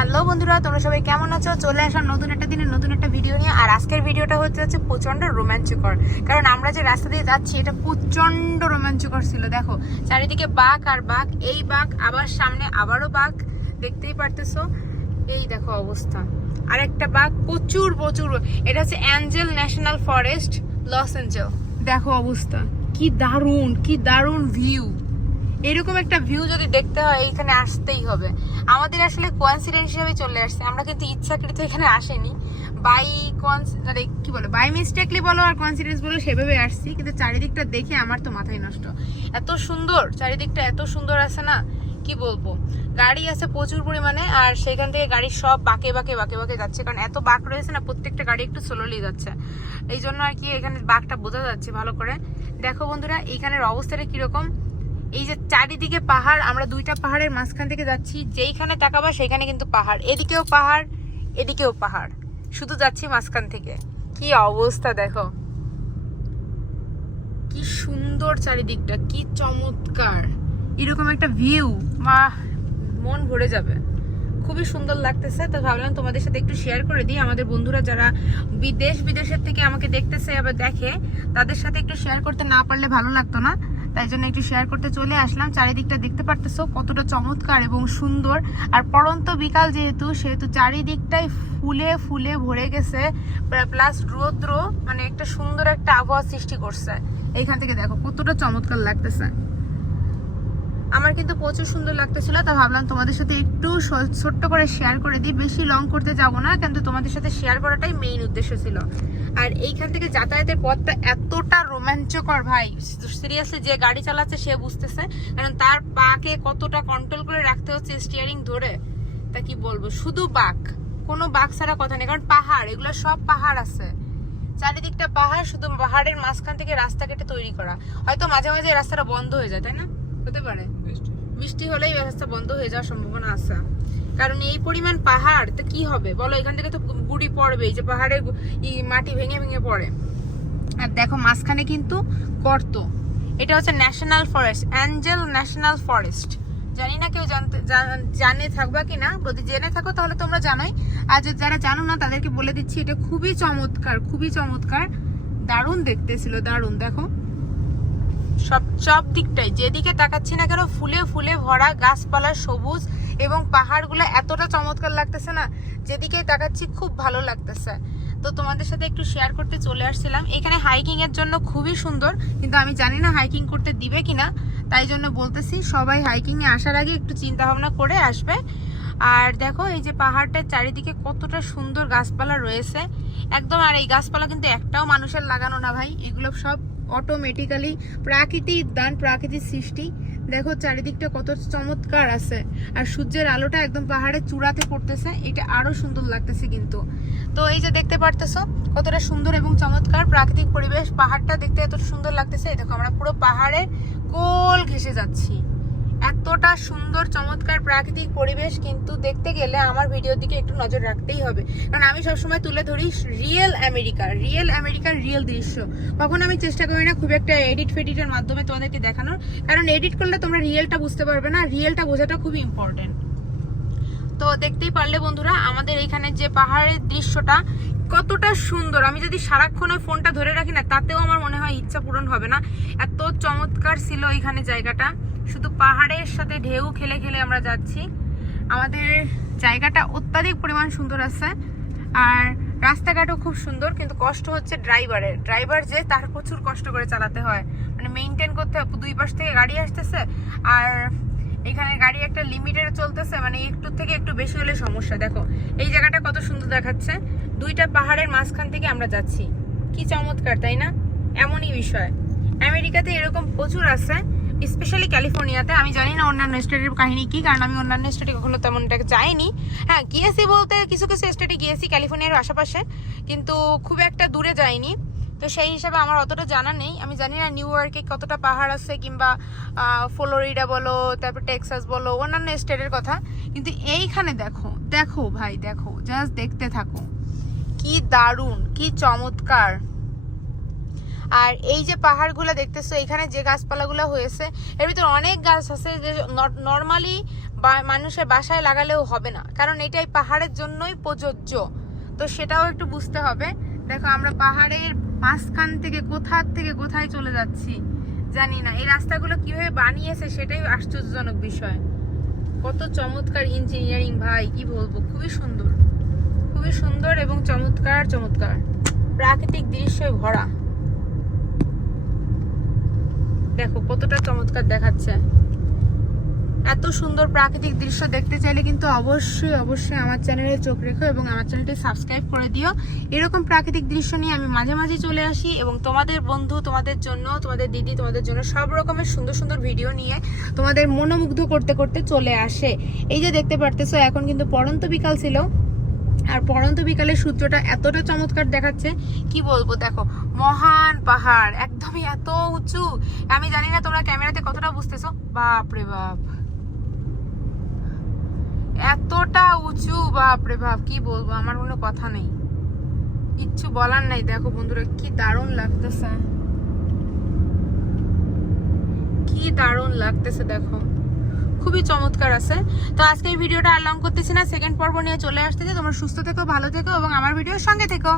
Hello বন্ধুরা, তোমরা সবাই কেমন আছো? চলে আসলাম নতুন একটা দিনে নতুন একটা ভিডিও নিয়ে। আর আজকের ভিডিওটা হচ্ছে হচ্ছে প্রচণ্ড রোমাঞ্চকর। কারণ আমরা যে রাস্তা দিয়ে যাচ্ছি, এটা প্রচণ্ড রোমাঞ্চকর ছিল, দেখো। চারিদিকে বাঘ আর বাঘ, এই বাঘ, আবার সামনে আবারও বাঘ, দেখতেই পারতেছো? এই দেখো অবস্থা। আর একটা বাঘ, প্রচুর প্রচুর। এটা হচ্ছে angel national forest Los Angel দেখো অবস্থা। কি দারুণ কি দারুণ ভিউ এরকম একটা ভিউ যদি দেখতে হয় এখানে আসতেই হবে। আমাদের আসলে কোয়ান্সিডেন্স হিসেবে চলে আসছে। আমরা কিন্তু ইচ্ছাকৃত এখানে আসেনি। বাই কোয়ান্স মানে কি বলে? বাই মিস্টেকলি বলো আর কনসিডেন্স বলো, সেভাবে আসছি। কিন্তু চারিদিকটা দেখে আমার তো মাথায় নষ্ট। এত সুন্দর, চারিদিকটা এত সুন্দর আছে না? কি বলব? গাড়ি আছে প্রচুর পরিমাণে আর সেখান থেকে গাড়ি সব বাঁকে বাঁকে বাঁকে বাঁকে যাচ্ছে। কারণ এত বাঁক রয়েছে না, প্রত্যেকটা গাড়ি একটু স্লোলি যাচ্ছে। এই জন্য আর কি এখানে বাঘটা বোঝা যাচ্ছে ভালো করে। দেখো বন্ধুরা, এখানের অবস্থাটা কীরকম? এই যে চারিদিকে পাহাড়, আমরা দুইটা পাহাড়ের মাঝখান থেকে যাচ্ছি, যেইখানে তাকাবা সেখানে কিন্তু পাহাড়। এদিকেও পাহাড় এদিকেও পাহাড়। শুধু যাচ্ছি মাঝখান থেকে। কি অবস্থা দেখো। কি সুন্দর চারিদিকটা, কি চমৎকার। এরকম একটা ভিউ মা মন ভরে যাবে। খুবই সুন্দর লাগতেছে। তো ভাবলাম তোমাদের সাথে একটু শেয়ার করে দিই। আমাদের বন্ধুরা যারা বিদেশ, বিদেশের থেকে আমাকে দেখতেছে, আবার দেখে, তাদের সাথে একটু শেয়ার করতে না পারলে ভালো লাগতো না। তাই জন্য একটু শেয়ার করতে চলে আসলাম। চারিদিকটা দেখতে পারতেছো, কতটা চমৎকার এবং সুন্দর। আর পরন্ত বিকাল যেহেতু, সেহেতু চারিদিকটাই ফুলে ফুলে ভরে গেছে। প্লাস রৌদ্র মানে একটা সুন্দর একটা আবহাওয়া সৃষ্টি করছে। এইখান থেকে দেখো কতটা চমৎকার লাগতেছে। আমার কিন্তু প্রচুর সুন্দর লাগতেছিল, তা ভাবলাম তোমাদের সাথে একটু ছোট্ট করে শেয়ার করে দিই। বেশি লং করতে যাব না, কিন্তু তোমাদের সাথে শেয়ার করাটাই মেইন উদ্দেশ্য ছিল। আর এইখান থেকে যাতায়াতের পথটা এতটা রোমাঞ্চকর ভাই সিরিয়াসলি যে গাড়ি চালাচ্ছে সে বুঝতেছে। কারণ তার পাকে কতটা কন্ট্রোল করে রাখতে হচ্ছে স্টিয়ারিং ধরে, তা কি বলব? শুধু বাঘ, কোনো বাঘ ছাড়া কথা নেই, কারণ পাহাড়, এগুলো সব পাহাড় আছে। চারিদিকটা পাহাড়, শুধু পাহাড়ের মাঝখান থেকে রাস্তা কেটে তৈরি করা। হয়তো মাঝে মাঝে রাস্তাটা বন্ধ হয়ে যায়, তাই না? হতে পারে। বৃষ্টি। হলেই রাস্তা বন্ধ হয়ে যাওয়ার সম্ভাবনা আছে। কারণ এই পরিমাণ পাহাড় তো কি হবে? বলো এখান থেকে তো গুড়ি পড়বে এই যে পাহাড়ের ই মাটি ভেঙে ভেঙে পড়ে। আর দেখো মাঝখানে কিন্তু গর্ত। এটা হচ্ছে national forest angel national forest. জানি না কেউ জানতে জান- থাকবা কি না যদি জেনে থাকো তাহলে তোমরা জানোই। আর যারা জানো না তাদেরকে বলে দিচ্ছি এটা খুবই চমৎকার খুবই চমৎকার। দারুণ দেখতে ছিল দারুণ। দেখো সব সব দিকটাই। যেদিকে তাকাচ্ছি না কেন, ফুলে ফুলে ভরা গাছপালা সবুজ এবং পাহাড়গুলো এতটা চমৎকার লাগতেছে না, যেদিকে তাকাচ্ছি খুব ভালো লাগতেছে। তো তোমাদের সাথে একটু শেয়ার করতে চলে আসছিলাম। এখানে হাইকিং এর জন্য খুবই সুন্দর, কিন্তু আমি জানি না হাইকিং করতে দিবে কিনা, তাই জন্য বলতেছি সবাই হাইকিং এ আসার আগে একটু চিন্তা ভাবনা করে আসবে। আর দেখো, এই যে পাহাড়টার চারিদিকে কতটা সুন্দর গাছপালা রয়েছে। একদম, আর এই গাছপালা কিন্তু একটাও মানুষের লাগানো না ভাই, এগুলো সব অটোমেটিক্যালি প্রাকৃতিক দান, প্রাকৃতিক সৃষ্টি। দেখো চারিদিকটা কত চমৎকার আছে। আর সূর্যের আলোটা একদম পাহাড়ের চূড়াতে পড়তেছে, এটা আরও সুন্দর লাগতেছে কিন্তু। তো এই যে দেখতে পারতেছো, কতটা সুন্দর এবং চমৎকার প্রাকৃতিক পরিবেশ, পাহাড়টা দেখতে এত সুন্দর লাগতেছে। দেখো আমরা পুরো পাহাড়ে কোল ঘেসে যাচ্ছি। এতটা সুন্দর, চমৎকার প্রাকৃতিক পরিবেশ কিন্তু দেখতে গেলে আমার ভিডিওর দিকে একটু নজর রাখতেই হবে। কারণ আমি সবসময় তুলে ধরি রিয়েল আমেরিকা রিয়েল আমেরিকার রিয়েল দৃশ্য। কখন আমি চেষ্টা করি না খুব একটা এডিট ফেডিটের মাধ্যমে তোমাদেরকে দেখানোর। কারণ এডিট করলে তোমরা রিয়েলটা বুঝতে পারবে না রিয়েলটা বোঝাটা খুবই ইম্পর্টেন্ট তো দেখতেই পারলে বন্ধুরা, আমাদের এখানে যে পাহাড়ের দৃশ্যটা কতটা সুন্দর। আমি যদি সারাক্ষণ ওই ফোনটা ধরে রাখি না, তাতেও আমার মনে হয় ইচ্ছা পূরণ হবে না। এত চমৎকার ছিল এখানে জায়গাটা। শুধু পাহাড়ের সাথে ঢেউ খেলে খেলে আমরা যাচ্ছি। আমাদের জায়গাটা অত্যাধিক পরিমাণ সুন্দর আছে। আর রাস্তাঘাটও খুব সুন্দর, কিন্তু কষ্ট হচ্ছে ড্রাইভারের। ড্রাইভার যে তার প্রচুর কষ্ট করে চালাতে হয়। মানে মেনটেন করতে হয়। দুই পাশ থেকে গাড়ি আসতেছে, আর এখানে গাড়ি একটা লিমিটেড চলতেছে। মানে একটু থেকে একটু বেশি হলে সমস্যা। দেখো, এই জায়গাটা কত সুন্দর দেখাচ্ছে। দুইটা পাহাড়ের মাঝখান থেকে আমরা যাচ্ছি। কি চমৎকার, তাই না? এমনই বিষয়। আমেরিকাতে এরকম প্রচুর আছে। স্পেশালি ক্যালিফোর্নিয়াতে আমি জানি না অন্যান্য স্টেটের কাহিনী কি, কারণ আমি অন্যান্য স্টেটে কখনো তেমনটা যাইনি। হ্যাঁ গিয়েছি বলতে কিছু কিছু স্টেটে গিয়েছি ক্যালিফোর্নিয়ার আশেপাশে, কিন্তু খুব একটা দূরে যাইনি। তো সেই হিসাবে আমার অতটা জানা নেই। আমি জানি না নিউ ইয়র্কে কতটা পাহাড় আছে, কিংবা ফ্লোরিডা বলো, তারপর টেক্সাস বলো, অন্যান্য স্টেটের কথা। কিন্তু এইখানে দেখো দেখো ভাই, দেখো জাস্ট দেখতে থাকো। কি দারুণ, কি চমৎকার। আর এই যে পাহাড়গুলো দেখতেছো, এখানে যে গাছপালাগুলো হয়েছে, এর ভিতরে অনেক গাছ আছে যে নর্মালি মানুষের বাসায় লাগালেও হবে না। কারণ এটাই পাহাড়ের জন্যই প্রযোজ্য। তো সেটাও একটু বুঝতে হবে। দেখো, আমরা পাহাড়ের মাঝখান থেকে কোথার থেকে কোথায় চলে যাচ্ছি, জানি না। এই রাস্তাগুলো কীভাবে বানিয়েছে সেটাই আশ্চর্যজনক বিষয়। কত চমৎকার ইঞ্জিনিয়ারিং ভাই, কি বলব? খুবই সুন্দর। খুবই সুন্দর এবং চমৎকার চমৎকার। প্রাকৃতিক দৃশ্যে ভরা। দেখো কতটা চমৎকার দেখাচ্ছে। এত সুন্দর প্রাকৃতিক দৃশ্য দেখতে চাইলে কিন্তু অবশ্যই অবশ্যই আমার চ্যানেলে চোখ রেখো এবং আমার চ্যানেলটি সাবস্ক্রাইব করে দিও। এরকম প্রাকৃতিক দৃশ্য নিয়ে আমি মাঝে মাঝে চলে আসি এবং তোমাদের বন্ধু, তোমাদের জন্য, তোমাদের দিদি, তোমাদের জন্য সব রকমের সুন্দর সুন্দর ভিডিও নিয়ে তোমাদের মনোমুগ্ধ করতে করতে চলে আসে। এই যে দেখতে পারতেছো, এখন কিন্তু পড়ন্ত বিকাল ছিল। আর পড়ন্ত বিকালের সূর্যটা এতটা চমৎকার দেখাচ্ছে, কি বলব দেখো, মহান পাহাড়, একদমই এত উঁচু। আমি জানি না তোমরা ক্যামেরাতে কতটা বুঝতেছো। বাপ রে বাপ। এতটা উঁচু বাপ রে বাপ, কি বলব, আমার কোনো কথা নেই। কিচ্ছু বলার নাই। দেখো বন্ধুরা, কি দারুণ লাগতেছে। কি দারুণ লাগতেছে, দেখো। খুবই চমৎকার আছে। তো আজকে এই ভিডিওটা আর লং করতেছি না। সেকেন্ড পর্ব নিয়ে চলে আসতেছে। তোমরা সুস্থ থেকো, ভালো থেকো এবং আমার ভিডিওর সঙ্গে থেকো।